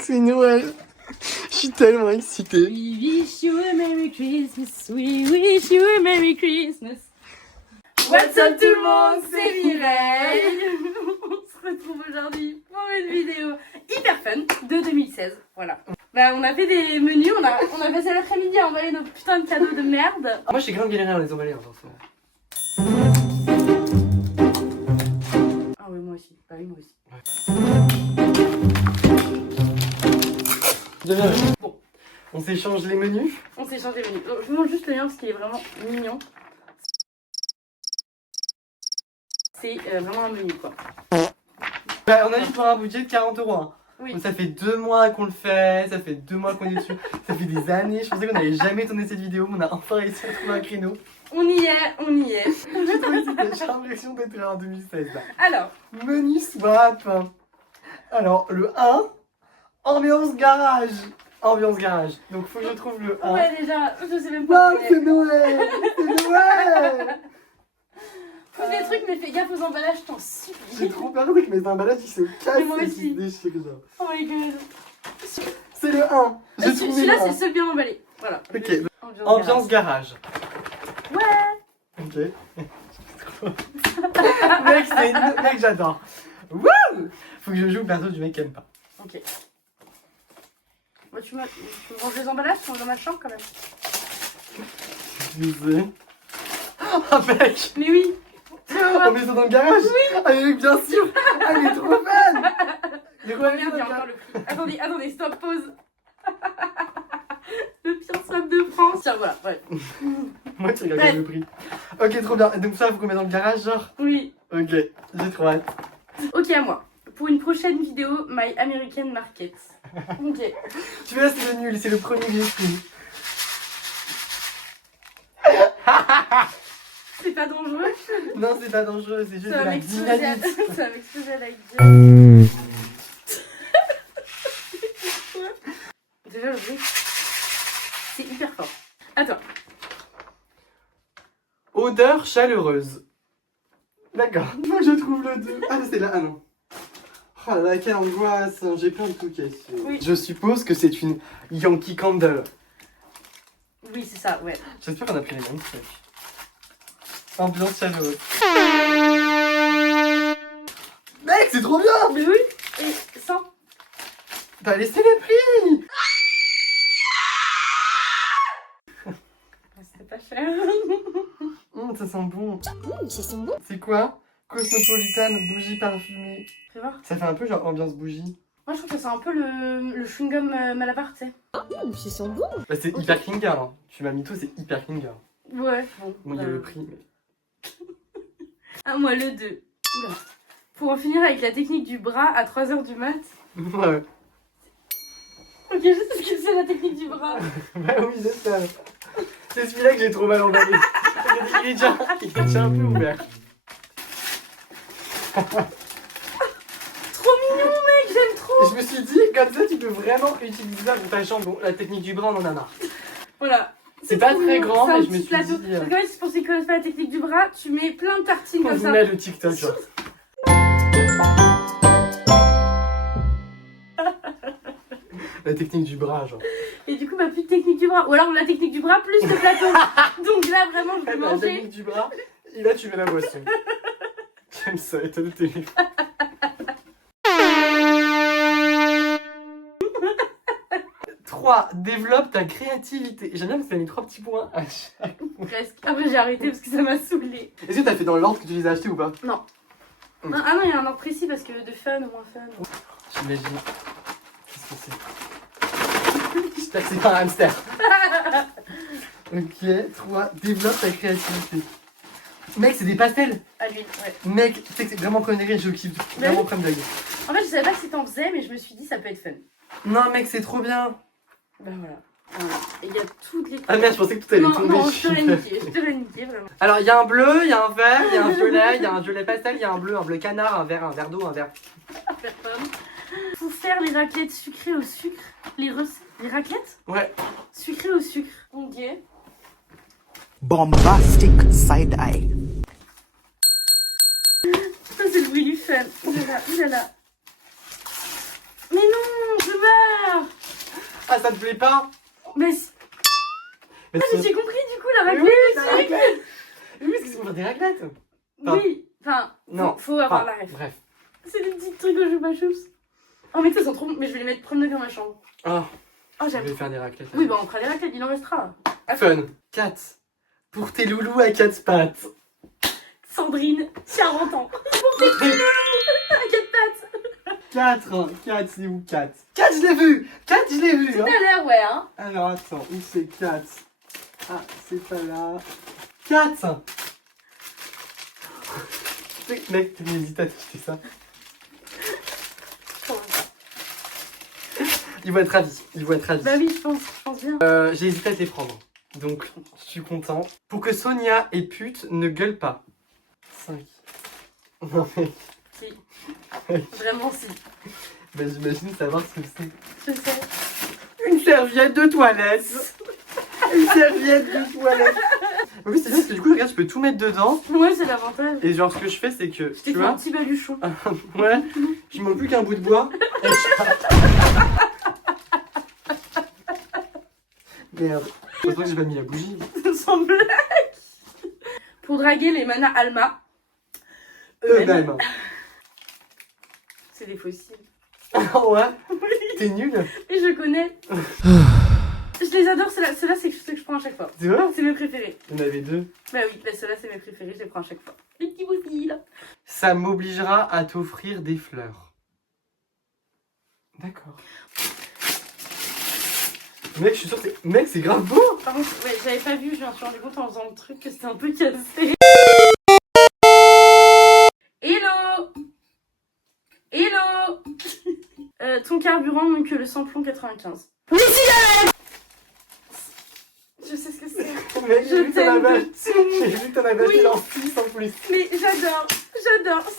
C'est Noël. Je suis tellement excitée. We wish you a Merry Christmas. We wish you a Merry Christmas. What's up tout le monde, c'est Mireille. On se retrouve aujourd'hui pour une vidéo hyper fun de 2016. Voilà. Bah on a fait des menus, on a passé l'après-midi à emballer nos putains de cadeaux de merde. Moi j'ai grave galéré à les emballer en fait. Ah oui moi aussi, bah oui moi aussi. Bon, on s'échange les menus. On s'est changé les menus. Je vous montre juste le lien parce qu'il est vraiment mignon. C'est vraiment un menu quoi. Bah, on a juste pour un budget de 40 €. Hein. Oui. Donc, ça fait 2 mois qu'on le fait, ça fait 2 mois qu'on est dessus, ça fait des années. Je pensais qu'on n'allait jamais tourner cette vidéo, mais on a enfin réussi à trouver un créneau. On y est, on y est. J'ai l'impression d'être en 2016 là. Alors, Menu swap. Alors, le 1, ambiance garage. Ambiance garage. Donc, faut que je trouve le 1. ouais déjà, je sais même pas. Waouh, c'est Noël! C'est Noël! Faut des trucs, mais fais gaffe aux emballages, t'en supplie. J'ai trop peur que mes emballages ils se cassent Mais moi et aussi. qu'ils se déchirent. Genre. Oh my god. C'est le 1. J'ai trouvé Celui-là, le c'est 1. le seul bien emballé. Voilà. Ok. Ambiance Ambiance garage. Ouais. Ok. Mec, mec, j'adore. Wouh! Faut que je joue le perso du mec qui aime pas. Ok. Bah, tu me ranges les emballages, tu ranges dans ma chambre quand même. Excusez. Oh mec! Mais oui. On met ça dans le garage? Oui! Ah mais bien sûr! Ah il est trop fan! De quoi Oh merde, il y a encore le prix. Attendez, stop, pause. Le pire swap de France. Tiens, voilà, ouais. Moi tu regardes le prix. Ok, trop bien. Donc ça, faut qu'on mette dans le garage, genre? Oui. Ok, j'ai trop hâte. Ok, à moi. Pour une prochaine vidéo, My American Market. Ok. Tu vois, c'est le nul, c'est le premier que j'ai pris. C'est pas dangereux. Non, c'est pas dangereux, c'est juste de Ça va la m'exploser dynamite. ça va m'exploser à la gueule. Déjà, le bruit, c'est hyper fort. Attends. Odeur chaleureuse. D'accord. Faut que je trouve le 2. Ah, c'est là. Ah non. Oh là là, quelle angoisse. J'ai plein de trucs ici. Oui. Je suppose que c'est une Yankee Candle. Oui, c'est ça, ouais. J'espère qu'on a pris les mêmes trucs. Ambiance chaleureuse. Mec, c'est trop bien! Mais oui, et 100. T'as laissé les prix! C'était pas cher. Ça sent bon. Ça sent bon. C'est quoi? Cosmopolitan, bougie parfumée. Fais voir. Ça fait un peu genre ambiance bougie. Moi, je trouve que c'est un peu le chewing-gum Malabar, tu sais. Ça sent bon. Bah, c'est hyper clean girl. Hein. Tu m'as mis tout, c'est hyper clean girl. Ouais, bon. Bon, il y a le prix, mais. Ah, moi, le 2. Oula. Pour en finir avec la technique du bras à 3h du mat. Ouais. Ok, je sais ce que c'est la technique du bras. Bah oui, j'espère. C'est celui-là que j'ai trop mal emballé. Il est déjà un peu ouvert. Trop mignon, mec, j'aime trop. Et je me suis dit, comme ça, tu peux vraiment utiliser ça pour ta chambre. Bon, la technique du bras, on en a marre. Voilà. C'est pas trop très mignon, grand, c'est un mais je me petit suis plateau. dit. Parce que ouais, pour ceux qui connaissent pas la technique du bras, tu mets plein de tartines On comme vous ça. met le TikTok, genre. La technique du bras, genre. Et du coup, bah, plus de technique du bras. Ou alors la technique du bras plus le plateau. Donc là, vraiment, je vais La manger. technique du bras, et là, tu mets la boisson. J'aime ça, étonne tes. 3. Développe ta créativité. J'aime bien parce que t'as mis 3 petits points à chaque. Presque. Après, j'ai arrêté parce que ça m'a saoulé. Est-ce que t'as fait dans l'ordre que tu les as achetés ou pas? Non. Non, ah non, il y a un ordre précis parce que de fun ou moins fun. J'imagine. Qu'est-ce que c'est? J'espère que c'est pas un hamster. Ok, 3. Développe ta créativité. Mec, c'est des pastels. À l'huile, ouais. Mec, tu sais que c'est vraiment connerie, je kiffe. Mais Vraiment oui. prendre blague. En fait, je savais pas si t'en faisais, mais je me suis dit ça peut être fun. Non, mec, c'est trop bien. Bah voilà. Voilà. Et il y a toutes les. Ah merde, je pensais que tout allait Non, tomber. non, je te l'ai niqué, vraiment. Alors, il y a un bleu, il y a un vert, il y a un violet, il y a un violet pastel, il y a un bleu canard, un vert d'eau, un vert. Faire pomme. Faut faire les raclettes sucrées au sucre. Les raclettes Ouais. sucrées au sucre. Ok. Bombastic side eye. Ça, c'est le bruit du fun. Oulala, oulala. Mais non, Ah, ça te plaît pas? Mais Mais ah, mais j'ai compris du coup la Mais raclette oui, la aussi. raclette. Mais oui, parce qu'ils vont faire des raclettes. Enfin, Oui, enfin, Non. faut avoir Enfin, la ref. bref. C'est des petits trucs que je pas choups. Oh, mais ça sont trop bons. Mais je vais les mettre premier degré dans ma chambre. Ah, Oh, je j'aime. vais faire des raclettes. Oui, bah on fera les raclettes, il en restera. Fun. 4. Pour tes loulous à 4 pattes. Sandrine, 40 ans. Pour tes petits loulous à 4 pattes. 4, 4, c'est où 4? 4, je l'ai vu. 4, je l'ai vu. Tout Hein. à l'heure, ouais, hein. Alors, attends, où c'est 4? Ah, c'est pas là. 4. Mec, tu m'hésites à t'acheter ça. Ils vont être ravis. Ils vont être ravis. Bah oui, je pense bien. J'ai hésité à te les prendre. Donc, je suis content. Pour que Sonia et pute ne gueulent pas. 5. Non, mais. Si. Vraiment, si. Bah, j'imagine savoir ce que c'est. Je sais. Une serviette de toilette. Une serviette de toilette. Oui, c'est bien parce que du coup, regarde, je peux tout mettre dedans. Ouais, c'est l'avantage. Et genre, ce que je fais, c'est que. Je t'ai Tu fait un vois petit baluchon. Ouais, je manque plus qu'un bout de bois. Et Merde. Heureusement que j'ai pas mis la bougie. Sans blague. Pour draguer les manas Alma. Eux-mêmes. C'est des fossiles. Ouais, t'es nul. Et je connais. Je les adore, ceux-là c'est ceux que je prends à chaque fois. C'est vrai? C'est mes préférés. Il y en avait 2. Bah oui, bah ceux-là c'est mes préférés, je les prends à chaque fois. Les petits fossiles. Ça m'obligera à t'offrir des fleurs. D'accord. Mec, je suis sûr que c'est... Mec, c'est grave beau. Par contre, ouais, j'avais pas vu, je me suis rendu compte en faisant le truc que c'était un peu cassé. Hello. Hello. Ton carburant moins que le samplon 95. Oui, je sais ce que c'est. Mec, j'ai Je vu que t'en avais t'aime de j'ai vu que t'en avais acheté Oui. dans 6 en plus. Mais j'adore.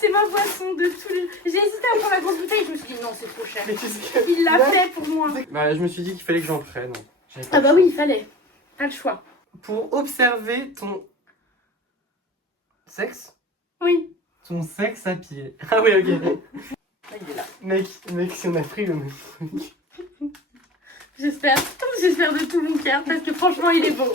C'est ma boisson de tous les... J'ai hésité à prendre la grosse bouteille, je me suis dit non, c'est trop cher. Mais qu'est-ce que... Il l'a fait pour moi. Bah, je me suis dit qu'il fallait que j'en prenne. J'avais pas Ah le bah choix. oui, il fallait. Pas le choix. Pour observer ton... Sexe? Oui. Ton sexe à pied. Ah oui, ok. Ah, il est là. Mec, si on a pris le même truc. J'espère de tout mon cœur parce que franchement il est beau.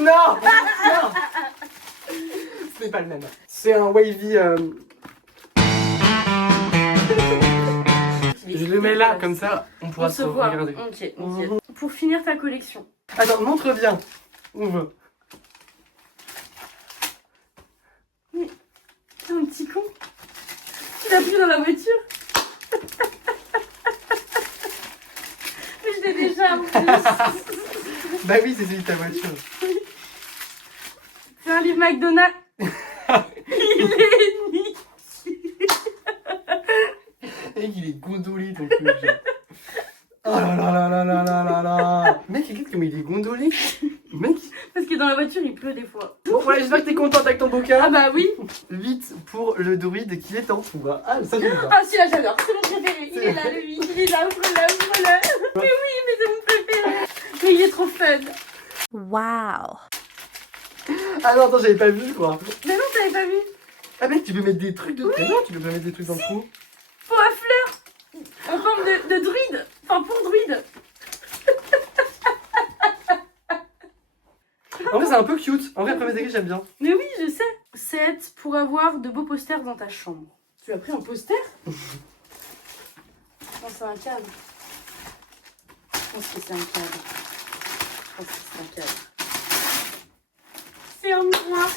Non, non. Ce n'est pas le même. C'est un wavy... Je le mets là, comme ça, on pourra On se voit. regarder. Ok, nickel. Pour finir ta collection. Attends, montre bien. On veut. T'es un petit con. Tu l'as pris dans la voiture. Mais je l'ai déjà en plus. Bah oui, c'est celui de ta voiture. C'est un livre McDonald's. Il est niqué. Et il est gondolé ton truc. Genre. Oh là là là là là là là là. Mec, regarde comme il est gondolé. Mec. Parce que dans la voiture il pleut des fois. Bon, ouais, j'espère que t'es contente avec ton bouquin. Ah bah oui. 8 pour le druide qui est en toi. Ah, ça j'aime bien. Ah celui-là j'adore. C'est mon préféré. Il est là lui. Il est là. Ouvre-le. Mais oui, mais c'est mon préféré. Mais il est trop fun. Waouh. Ah non, attends, j'avais pas vu, je crois. Mais non, t'avais pas vu. Ah mec, tu peux mettre des trucs dedans. Non, tu peux pas mettre des trucs dans le trou. Pour à fleurs. En forme de druide. Enfin pour druide. En vrai, c'est un peu cute. En vrai, premier degré, j'aime bien. Mais oui, je sais. 7 pour avoir de beaux posters dans ta chambre. Tu as pris un poster? Non, c'est un cadre. Je pense que c'est un cadre. C'est un miroir.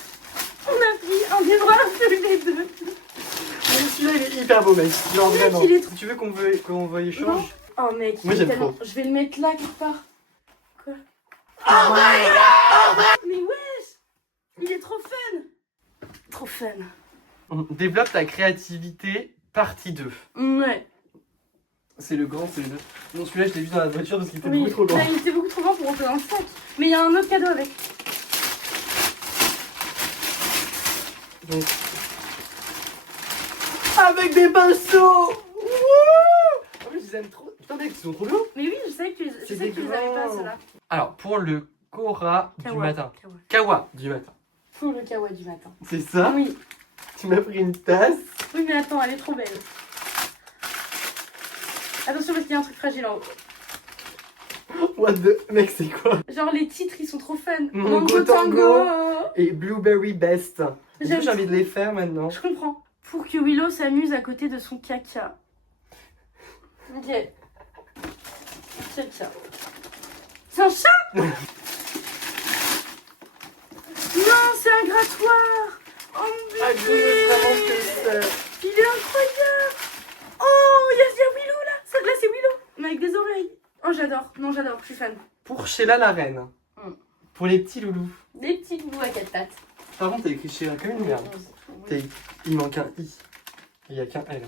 On a pris un miroir tous les deux. Mais celui-là, il est hyper beau, mec. Genre, Mec, vraiment. il est trop- Tu veux qu'on voit échange? Oh mec, Moi, il est j'aime tellement... trop. Je vais le mettre là quelque part. Quoi? Oh my god! Mais wesh! Il est trop fun! Trop fun. Développe ta créativité, partie 2. Ouais. C'est le grand, c'est le neutre. Non, celui-là, je l'ai vu dans la voiture parce qu'il était Oui, beaucoup trop grand. là, il était beaucoup trop grand pour rentrer dans le sac. Mais il y a un autre cadeau avec. Donc... Avec des pinceaux! Wouh! En plus, ils aiment trop. Putain, mec, ils sont trop beaux! Mais oui, je sais que tu C'est les avais pas, grands. ceux-là. Alors, pour le Kora du matin. Kawa. Kawa du matin. Pour le kawa du matin. C'est ça? Oui. Tu m'as pris une tasse. Oui, mais attends, elle est trop belle. Attention parce qu'il y a un truc fragile en haut. What the... Mec, c'est quoi? Genre les titres ils sont trop fun. Mango Tango et Blueberry Best. J'ai envie de les faire maintenant. Je comprends. Pour que Willow s'amuse à côté de son caca. Ok. Caca. C'est un chat? Non, c'est un grattoir. Oh mon Ah, je veux vraiment bébé. que c'est. Il est incroyable. Oh, il y a Willow là. Là c'est Willow, mais avec des oreilles. Oh j'adore. Non j'adore, je suis fan. Pour Sheila la reine. Pour les petits loulous. Des petits loulous à 4 pattes. Par contre, t'as écrit Sheila comme une merde. Il manque un I. Il n'y a qu'un L.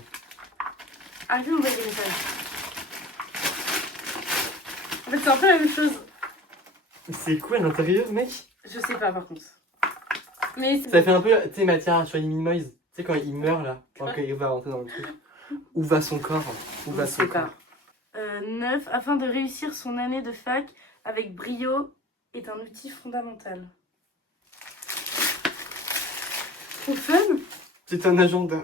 Arrêtez d'envoyer des messages. En fait c'est un peu la même chose. C'est quoi à l'intérieur, mec? Je sais pas par contre. Mais Ça fait un peu, tu sais, Mathias, sur les Minimoys. Tu sais, quand il meurt là, quand il va rentrer dans le truc. Où va son corps? Où va son corps? 9. Afin de réussir son année de fac avec brio est un outil fondamental. Trop fun. C'est un agenda.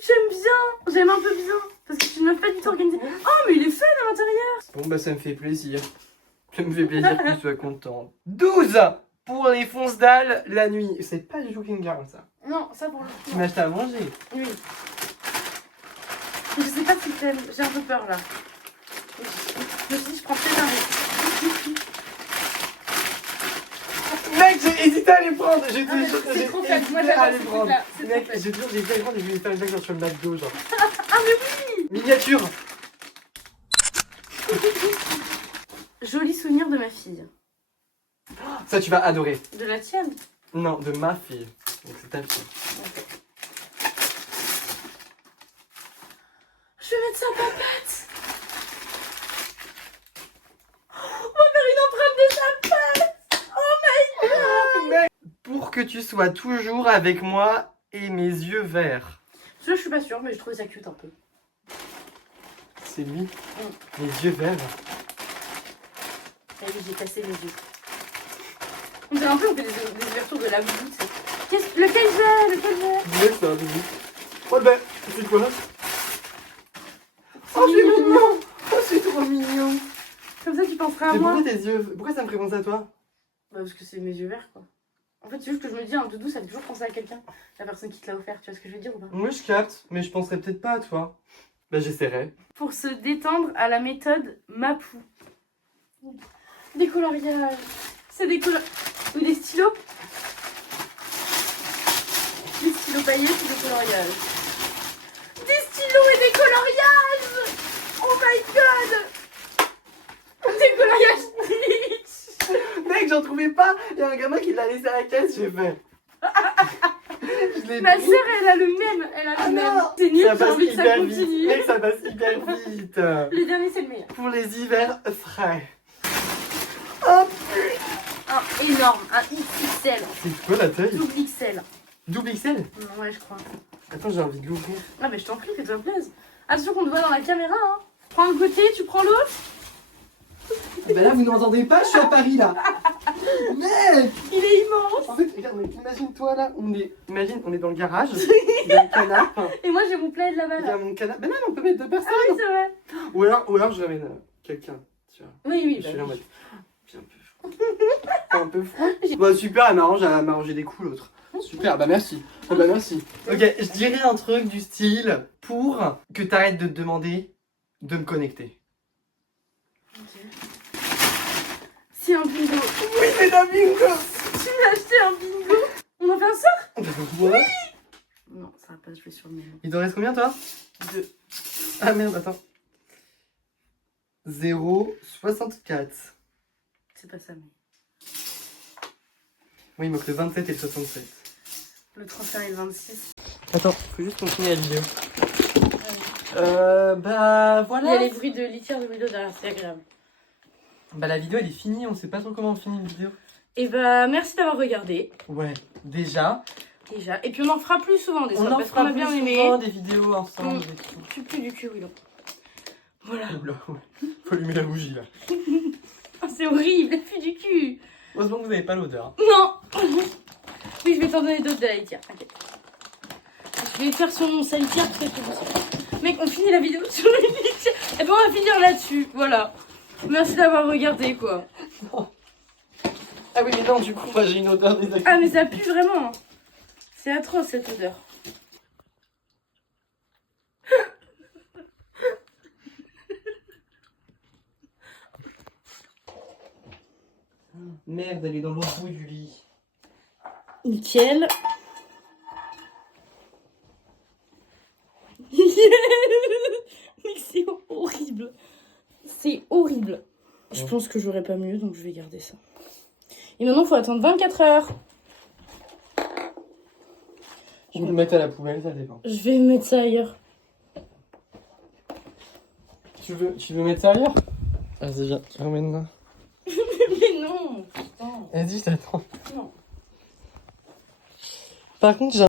J'aime bien. J'aime un peu bien. Parce que je suis une meuf pas du tout organisée. Oh mais il est fun à l'intérieur. Bon bah ça me fait plaisir. Ça me fait plaisir que tu sois content. 12 pour les fonces dalles la nuit. C'est pas du tout Kingar ça. Non, ça pour le coup. Tu m'as acheté à manger. Oui. Je sais pas si t'aimes. J'ai un peu peur là. Je me suis dit je prends peut-être un risque. Mec, j'ai hésité à les prendre. J'ai Ah, mais c'est trop fun. Moi j'adore ces trucs-là. C'est Mec, trop fun. j'ai toujours hésité à les prendre et je voulais faire une blague genre sur le McDo genre. Ah mais oui. Miniature. Joli souvenir de ma fille. Ça tu vas adorer. De la tienne. Non, de ma fille. Donc c'est ta fille. Okay. Je vais mettre sa papette. On va faire une empreinte de sa patte. Oh my god. Pour que tu sois toujours avec moi et mes yeux verts. Je suis pas sûre, mais je trouve ça cute un peu. C'est lui. Les yeux verts. Ah oui, j'ai cassé les yeux. On dirait un peu on fait des ouvertures de la bouche. Lequel j'ai? Ouais, c'est un bébé. Oh ben, c'est quoi? Oh, c'est mignon! Oh, c'est trop mignon! Comme ça, tu penseras à Mais moi. pourquoi tes yeux... Pourquoi ça me fait penser à toi? Bah, parce que c'est mes yeux verts, quoi. En fait, c'est juste que je me dis, un doudou, ça fait toujours penser à quelqu'un. La personne qui te l'a offert, tu vois ce que je veux dire ou pas? Moi, je capte, mais je penserais peut-être pas à toi. Bah, j'essaierai. Pour se détendre à la méthode Mapou. Des coloriages. C'est des coloriages. Ou des stylos. Des stylos paillettes ou des coloriages. Des stylos et des coloriages. Oh my god. Des coloriages Stitch. Mec, j'en trouvais pas! Il y a un gamin qui l'a laissé à la caisse, j'ai fait. Je l'ai Ma pris. sœur, elle a le même. Elle a Ah le même. non. C'est nul, Ça j'ai passe envie que ça hyper vite. continue. Mec, ça passe hyper vite. Le dernier, c'est le meilleur. Pour les hivers frais. Oh, Un énorme, un XXL. c'est quoi la taille? Double XL. Double XL? Ouais, je crois. Attends, j'ai envie de l'ouvrir. Ah, mais je t'en prie, fais-toi plaisir. Attention qu'on te voit dans la caméra, hein. Prends un côté, tu prends l'autre. Eh ben là, vous n'entendez pas, je suis à Paris là. Mec! Il est immense. En fait, regarde, mais imagine-toi là, imagine, on est dans le garage, il y a un canapé, Et moi, j'ai mon plaid là-bas. il y a Là. mon canapé. Ben non, mais on peut mettre deux personnes. Ah oui, c'est vrai. Ou alors je ramène quelqu'un, tu vois. Oui, oui. Je suis bah là en oui. mode, j'ai un peu froid. Un peu froid. Bah super, elle m'a arrangé des coups l'autre. Super, bah merci. Oh, bah merci. Ok, je dirais un truc du style pour que t'arrêtes de te demander de me connecter. Ok. C'est un bingo. Oui, c'est un bingo. Tu m'as acheté un bingo. On en fait un sort? Ouais. Non, ça va pas jouer sur le même. Il t'en reste combien toi? 2. Ah merde, attends. 0,64. C'est pas ça, mais. Oui, il manque le 27 et le 67. Le 31 et le 26. Attends, faut juste continuer la vidéo. Bah Il y voilà. a les bruits de litière de Willow derrière, c'est agréable. Bah la vidéo elle est finie, on sait pas trop comment on finit une vidéo. Et bah, merci d'avoir regardé. Ouais, déjà. Déjà. Et puis on en fera plus souvent des On soirs en parce fera qu'on a plus bien aimé. souvent des vidéos ensemble Mm. et tout. Tu pues du cul, Willow. Voilà. Oula, ouais. Faut allumer la bougie là. Oh, c'est horrible, elle pue du cul. Heureusement que vous n'avez pas l'odeur. Non. Oui, je vais t'en donner d'autres d'ailleurs, tiens, t'inquiète. Je Je vais faire son sa litière très tôt aussi. Mec, on finit la vidéo sur une litière. Et ben on va finir là-dessus, voilà. Merci d'avoir regardé quoi. Ah oui, mais non, du coup, moi j'ai une odeur désagréable. Ah mais ça pue vraiment. C'est atroce cette odeur. Merde, elle est dans l'autre bout du lit. Nickel. Mais c'est horrible. C'est horrible. Je pense que j'aurais pas mieux, donc je vais garder ça. Et maintenant, il faut attendre 24 heures. Je vais le mettre à la poubelle, ça dépend. Je vais mettre ça ailleurs. Tu veux mettre ça ailleurs? Vas-y, viens, ramène-la. Mais non, putain. Vas-y, je t'attends. Non. Par contre, j'ai